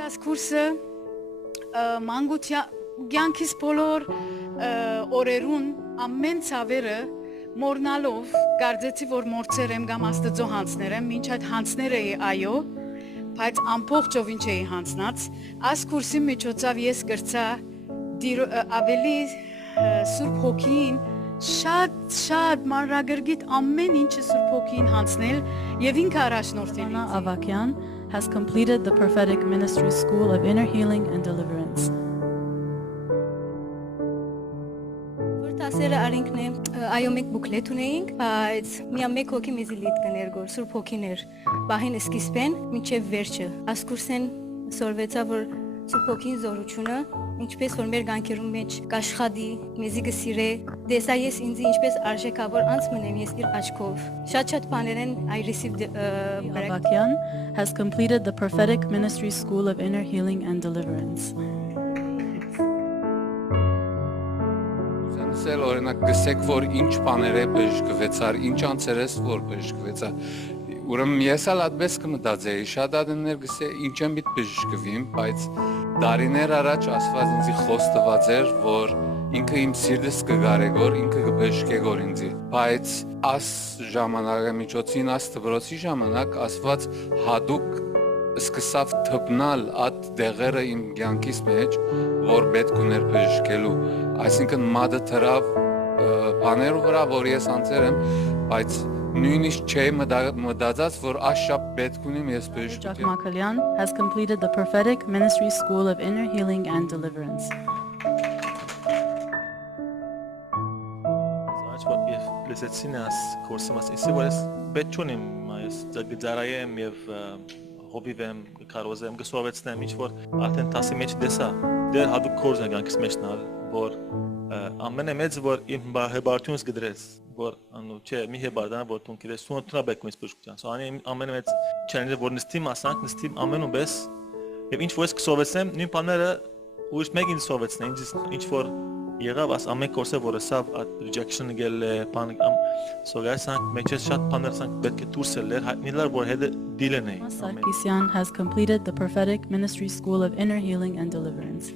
Այս կուրսը մանկությանքիս բոլոր օրերուն ամեն ցավերը մորնալով կարծեցի որ մորցեր եմ կամ աստծո հանցներ եմ մինչ այդ հանցներ էի այո բայց ամբողջով ինչ էի հանցնած այս կուրսի միջոցով ես գրծա ավելի Սուրբ Հոգին շատ մանրագրգիտ ամեն ինչը Սուրբ Հոգին հանցնել եւ ինքը առաջնորդել ինձ Avakyan has completed the Prophetic Ministry School of Inner Healing and Deliverance. Որտասերը արինքն է, այո մեկ բուկլետ ունեինք, բայց միա մեկ հոգի մեզի լիտ կներ գոր, Սուրբ Հոգիներ, բահին սկիզբեն, մինչև վերջը, ասկուրսեն սորվեցա, որ Սուրբ Հոգին զորությունը, ինչպես որ մեր գանքերում մեջ կաշխադի, մեզի գսիրե, դեսա ես ինձի ինչպես արժեքավոր անց մնեմ ես իր աչքով, շատ բաներ են, I received Avakyan has completed the Prophetic Ministry School of Inner Healing and Deliverance. Սել օրինակ գսեք որ ինչ բաներ է բժշկվեցար, ինչ անցեր ես որ բժշկվեցա ուրեմն ես ալ այդպես կմտածեի շատ ադեններ գսե ինչ եմ պիտի բժշկվիմ բայց դարիներ առաջ ասված ինձի խոստված էր որ ինքը իմ սիրտս կգարեգոր ինքը կբժշկեգոր ինձի բայց աս ժամանակը միջոցին աս դբրոցի ժամանակ ասված հadouk սկսավ թփնալ այդ դեղերը իմ կյանքիս մեջ որ պետք ուներ բժշկելու այսինքն մադը թրավ բաներով վրա որ ես անցել եմ բայց նույնիսկ չէի մտածած որ աշապ պետք ունիմ ես բժշկեմ Jack Makalyan has completed the Prophetic Ministry School of Inner Healing and Deliverance. Լսեցինս կուրսը մաս իսի որ ես պետք չունիմ ես գծարայեմ եւ հոբիվեմ կարոզեմ գսովեցնեմ ինչ որ արդեն տասի մեջ դեսա դեր հadouk կորզը գանքս մեջնալ որ ամենը մեծ որ իմ հեբարտյունս գդրեց որ անու չէ մի հեբարդան որ տուն կիրես սունտրա բեկումից բժշկության սանի ամենը մեծ չանելը որ նստիմ ասանք նստիմ ամենու բես եւ ինչ որ ես կսովեցնեմ նույն բաները ուրիշ մեկ ինձ սովեցնեն ինչ որ եղավ աս ամեն կորսը որ ասավ at rejection գել բան սողասանք մեջես շատ բաներ ասանք պետք է դուրսելեր հայտնիլար որ հետը դիլեն է Sarkisian has completed the Prophetic Ministry School of Inner Healing and Deliverance.